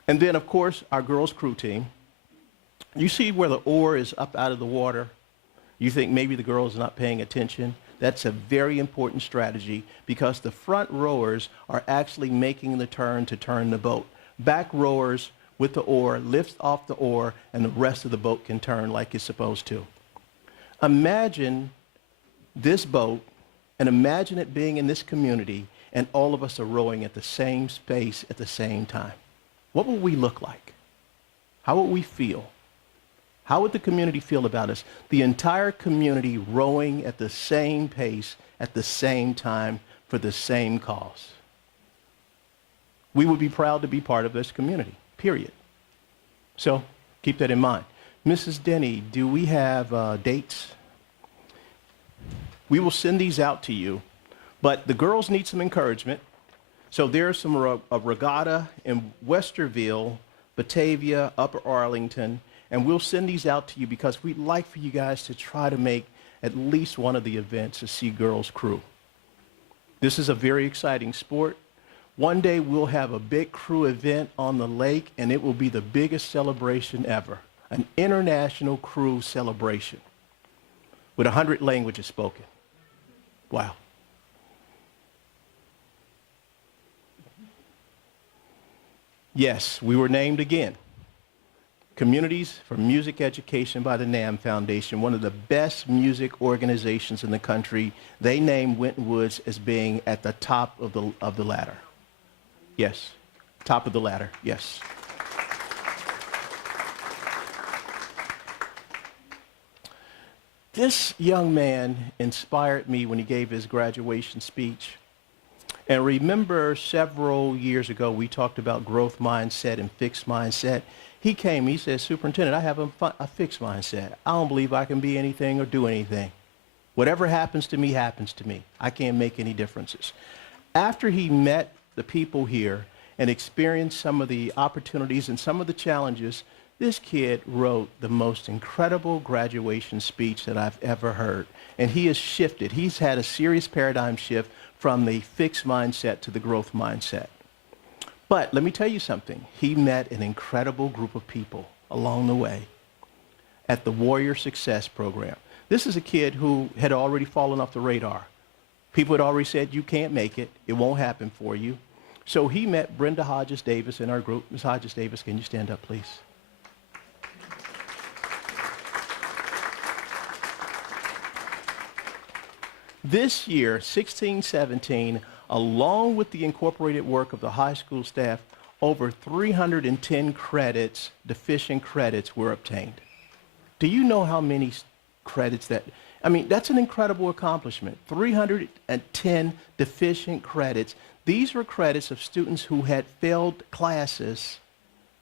And then, of course, our girls' crew team. You see where the oar is up out of the water? You think maybe the girls are not paying attention? That's a very important strategy because the front rowers are actually making the turn to turn the boat. Back rowers with the oar lift off the oar and the rest of the boat can turn like it's supposed to. Imagine this boat and imagine it being in this community and all of us are rowing at the same space at the same time. What would we look like? How would we feel? How would the community feel about us? The entire community rowing at the same pace at the same time for the same cause. We would be proud to be part of this community, period. So keep that in mind. Mrs. Denny, do we have dates? We will send these out to you, but the girls need some encouragement. So there's some a regatta in Westerville, Batavia, Upper Arlington, and we'll send these out to you because we'd like for you guys to try to make at least one of the events a Sea Girls crew. This is a very exciting sport. One day we'll have a big crew event on the lake, and it will be the biggest celebration ever, an international crew celebration with 100 languages spoken. Wow. Yes, we were named again. Communities for Music Education by the NAMM Foundation, one of the best music organizations in the country. They named Winton Woods as being at the top of the ladder. Yes, top of the ladder, yes. This young man inspired me when he gave his graduation speech. And remember several years ago, we talked about growth mindset and fixed mindset. He came, he said, Superintendent, I have a fixed mindset. I don't believe I can be anything or do anything. Whatever happens to me, happens to me. I can't make any differences. After he met the people here and experienced some of the opportunities and some of the challenges, this kid wrote the most incredible graduation speech that I've ever heard. And he has shifted. He's had a serious paradigm shift from the fixed mindset to the growth mindset. But let me tell you something. He met an incredible group of people along the way at the Warrior Success Program. This is a kid who had already fallen off the radar. People had already said, you can't make it. It won't happen for you. So he met Brenda Hodges-Davis in our group. Ms. Hodges-Davis, can you stand up, please? This year, 16-17, along with the incorporated work of the high school staff, over 310 credits, deficient credits, were obtained. Do you know how many credits that, that's an incredible accomplishment. 310 deficient credits. These were credits of students who had failed classes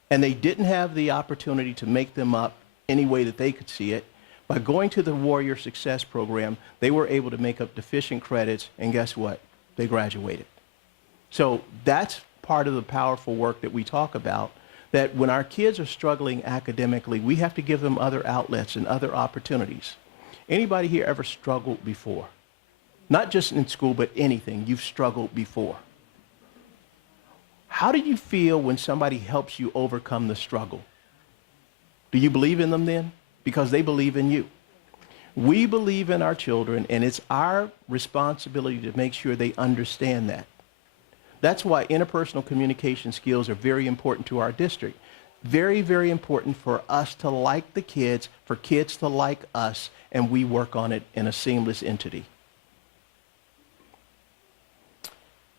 and they didn't have the opportunity to make them up any way that they could see it. By going to the Warrior Success Program, they were able to make up deficient credits, and guess what? They graduated. So that's part of the powerful work that we talk about, that when our kids are struggling academically, we have to give them other outlets and other opportunities. Anybody here ever struggled before? Not just in school, but anything. You've struggled before. How do you feel when somebody helps you overcome the struggle? Do you believe in them then? Because they believe in you. We believe in our children, and it's our responsibility to make sure they understand that. That's why interpersonal communication skills are very important to our district. Very, very important for us to like the kids, for kids to like us, and we work on it in a seamless entity.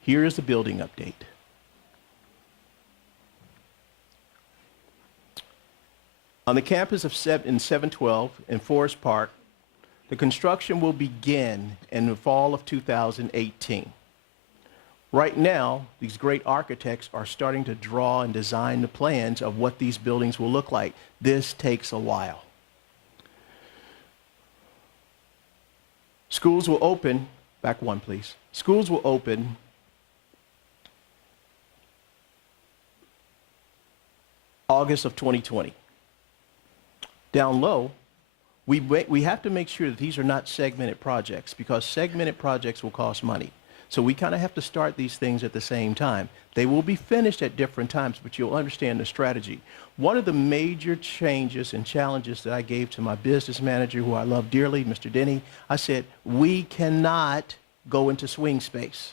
Here is the building update. On the campus of in 712 in Forest Park, The construction will begin in the fall of 2018. Right now, these great architects are starting to draw and design the plans of what these buildings will look like. This takes a while. Schools will open, back one please. Schools will open August of 2020. Down low, we have to make sure that these are not segmented projects, because segmented projects will cost money. So we kind of have to start these things at the same time. They will be finished at different times, but you'll understand the strategy. One of the major changes and challenges that I gave to my business manager, who I love dearly, Mr. Denny, I said, we cannot go into swing space.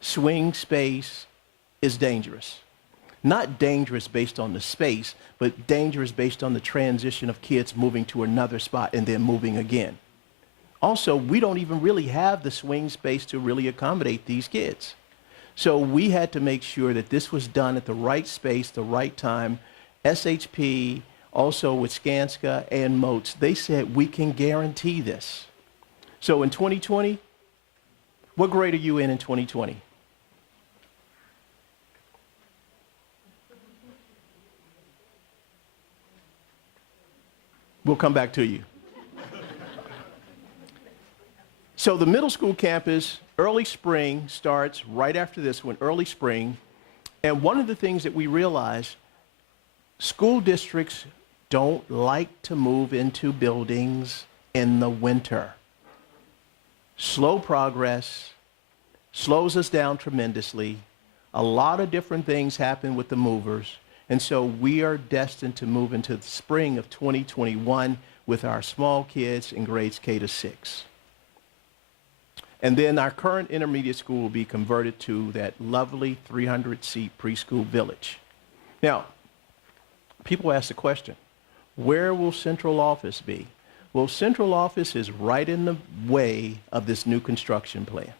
Swing space is dangerous. Not dangerous based on the space, but dangerous based on the transition of kids moving to another spot and then moving again. Also, we don't even really have the swing space to really accommodate these kids. So we had to make sure that this was done at the right space, the right time. SHP, also with Skanska and Moats, they said we can guarantee this. So in 2020, what grade are you in 2020? We'll come back to you. So the middle school campus, early spring starts right after this one, early spring. And one of the things that we realize, school districts don't like to move into buildings in the winter. Slow progress, slows us down tremendously. A lot of different things happen with the movers. And so we are destined to move into the spring of 2021 with our small kids in grades K to 6. And then our current intermediate school will be converted to that lovely 300-seat preschool village. Now, people ask the question, where will central office be? Well, central office is right in the way of this new construction plan.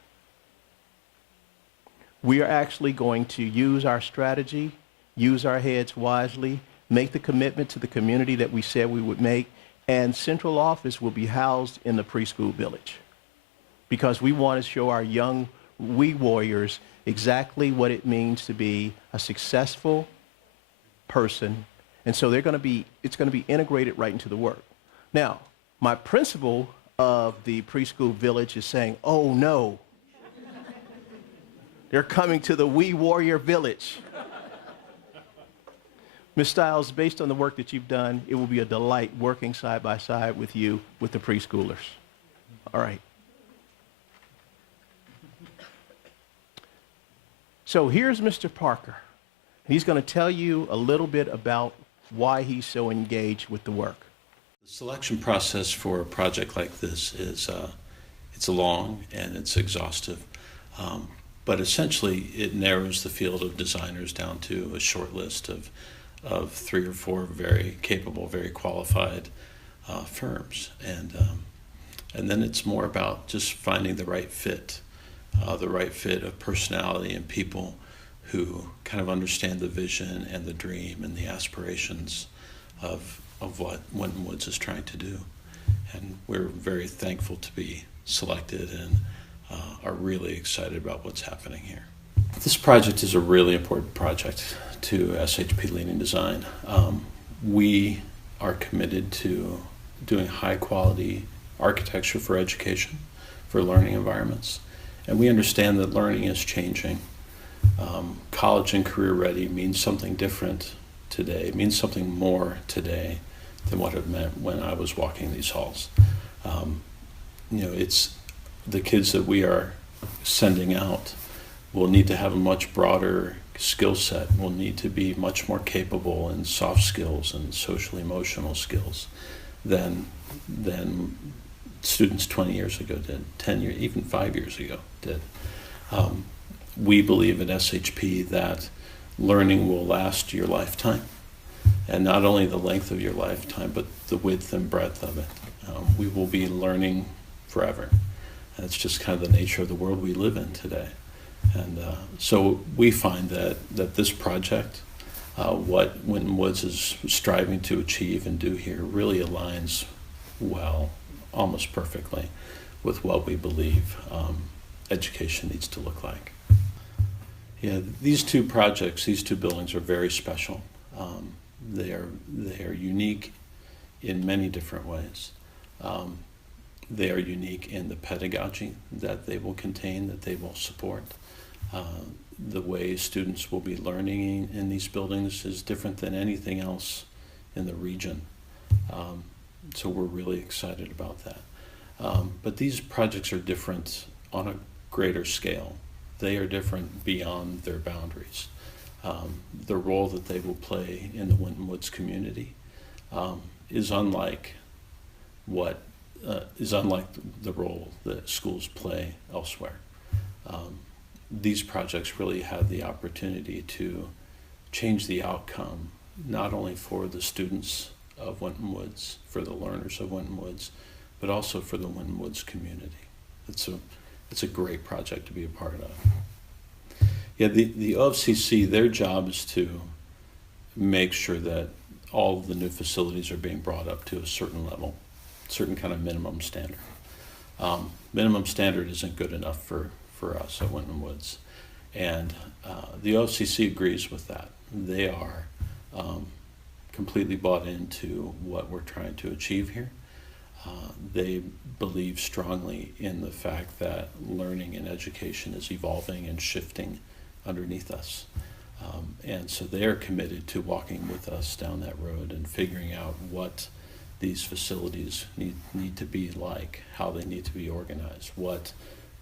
We are actually going to use our strategy, use our heads wisely, make the commitment to the community that we said we would make, and central office will be housed in the preschool village, because we want to show our young we warriors exactly what it means to be a successful person. And so it's going to be integrated right into the work. Now, my principal of the preschool village is saying, oh no, they're coming to the we warrior village. Ms. Stiles, based on the work that you've done, it will be a delight working side by side with you with the preschoolers. All right. So here's Mr. Parker. He's going to tell you a little bit about why he's so engaged with the work. The selection process for a project like this is it's long and it's exhaustive, but essentially it narrows the field of designers down to a short list of 3 or 4 very capable, very qualified firms, and then it's more about just finding the right fit of personality and people who kind of understand the vision and the dream and the aspirations of what Winton Woods is trying to do. And we're very thankful to be selected and are really excited about what's happening here. This project is a really important project to SHP Leading Design. We are committed to doing high quality architecture for education, for learning environments. And we understand that learning is changing. College and career ready means something different today. It means something more today than what it meant when I was walking these halls. It's the kids that we are sending out will need to have a much broader skill set, will need to be much more capable in soft skills and social emotional skills than students 20 years ago did, 10 years, even 5 years ago did. We believe at SHP that learning will last your lifetime, and not only the length of your lifetime, but the width and breadth of it. We will be learning forever. That's just kind of the nature of the world we live in today. And so we find that this project, what Winton Woods is striving to achieve and do here, really aligns well almost perfectly with what we believe education needs to look like. Yeah, these two projects, these two buildings are very special. They are unique in many different ways. They are unique in the pedagogy that they will contain, that they will support. The way students will be learning in these buildings is different than anything else in the region. So we're really excited about that. But these projects are different on a greater scale. They are different beyond their boundaries. The role that they will play in the Winton Woods community is unlike the role that schools play elsewhere. These projects really have the opportunity to change the outcome, not only for the students of Winton Woods, for the learners of Winton Woods, but also for the Winton Woods community. It's a great project to be a part of. Yeah, the OFCC, their job is to make sure that all of the new facilities are being brought up to a certain level, certain kind of minimum standard. Minimum standard isn't good enough for us at Winton Woods. And the OFCC agrees with that. They are completely bought into what we're trying to achieve here. They believe strongly in the fact that learning and education is evolving and shifting underneath us. And so they are committed to walking with us down that road and figuring out what these facilities need to be like, how they need to be organized, what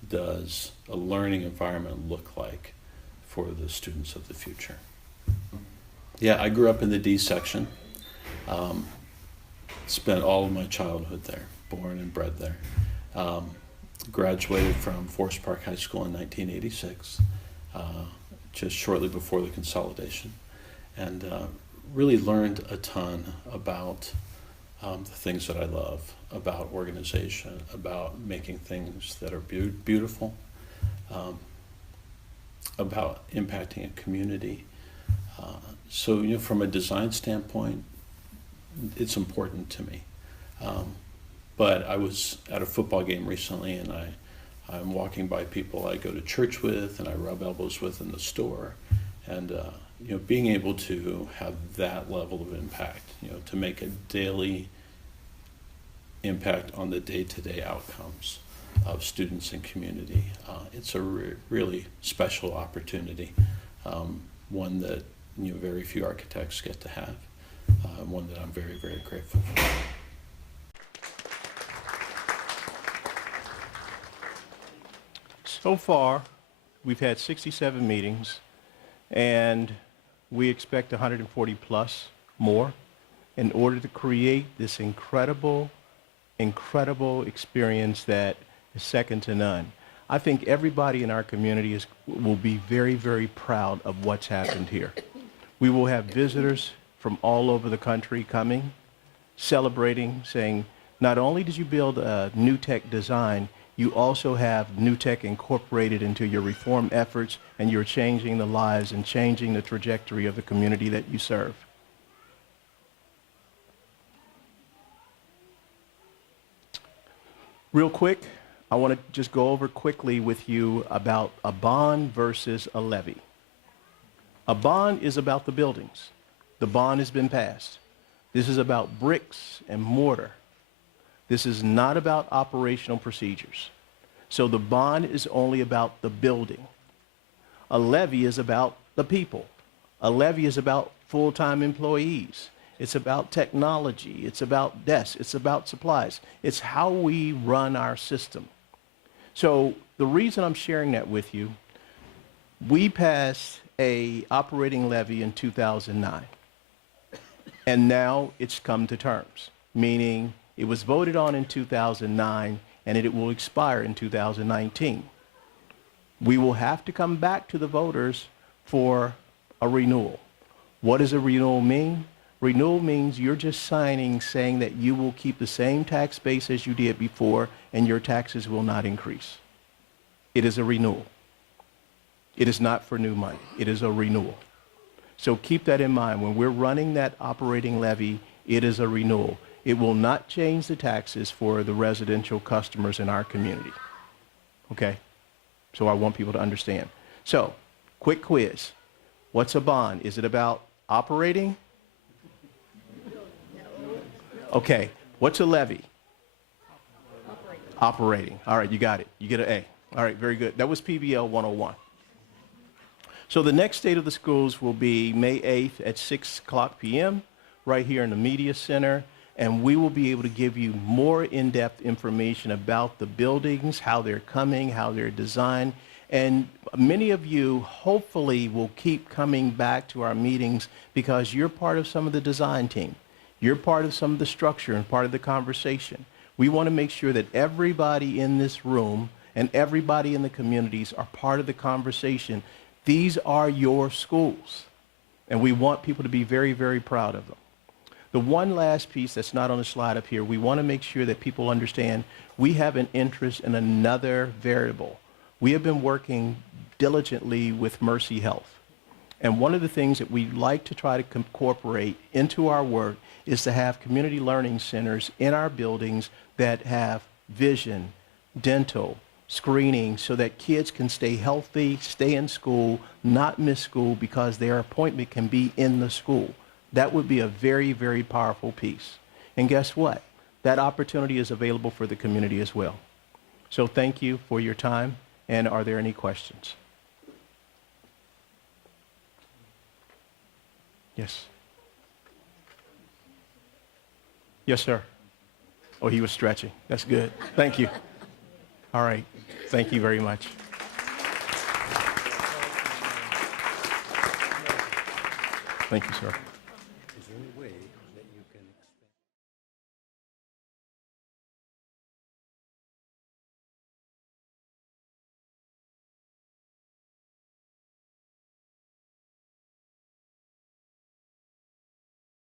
does a learning environment look like for the students of the future. Yeah, I grew up in the D section. Spent all of my childhood there, born and bred there. Graduated from Forest Park High School in 1986, just shortly before the consolidation, and really learned a ton about the things that I love, about organization, about making things that are beautiful, about impacting a community. So, from a design standpoint, it's important to me. But I was at a football game recently, and I'm walking by people I go to church with and I rub elbows with in the store, and being able to have that level of impact, to make a daily impact on the day-to-day outcomes of students and community, it's a really special opportunity, one that very few architects get to have, one that I'm very, very grateful for. So far, we've had 67 meetings, and we expect 140 plus more in order to create this incredible experience that is second to none. I think everybody in our community will be very, very proud of what's happened here. We will have visitors from all over the country coming, celebrating, saying, not only did you build a new tech design, you also have new tech incorporated into your reform efforts, and you're changing the lives and changing the trajectory of the community that you serve. Real quick, I want to just go over quickly with you about a bond versus a levy. A bond is about the buildings. The bond has been passed. This is about bricks and mortar. This is not about operational procedures. So the bond is only about the building. A levy is about the people. A levy is about full-time employees. It's about technology. It's about desks. It's about supplies. It's how we run our system. So the reason I'm sharing that with you, we passed a operating levy in 2009. And now it's come to terms, meaning it was voted on in 2009 and it will expire in 2019. We will have to come back to the voters for a renewal. What does a renewal mean? Renewal means you're just signing saying that you will keep the same tax base as you did before and your taxes will not increase. It is a renewal. It is not for new money. It is a renewal. So keep that in mind. When we're running that operating levy, it is a renewal. It will not change the taxes for the residential customers in our community. Okay? So I want people to understand. So, quick quiz. What's a bond? Is it about operating? Okay. What's a levy? Operating. All right, you got it. You get an A. All right, very good. That was PBL 101. So the next State of the Schools will be May 8th at 6 o'clock p.m. right here in the Media Center, and we will be able to give you more in-depth information about the buildings, how they're coming, how they're designed, and many of you hopefully will keep coming back to our meetings because you're part of some of the design team. You're part of some of the structure and part of the conversation. We want to make sure that everybody in this room and everybody in the communities are part of the conversation. These are your schools, and we want people to be very, very proud of them. The one last piece that's not on the slide up here, we want to make sure that people understand we have an interest in another variable. We have been working diligently with Mercy Health. And one of the things that we like to try to incorporate into our work is to have community learning centers in our buildings that have vision, dental, screening, so that kids can stay healthy, stay in school, not miss school because their appointment can be in the school. That would be a very, very powerful piece. And guess what? That opportunity is available for the community as well. So thank you for your time. And are there any questions? Yes. Yes, sir. Oh, he was stretching. That's good. Thank you. All right. Thank you very much. Thank you, sir.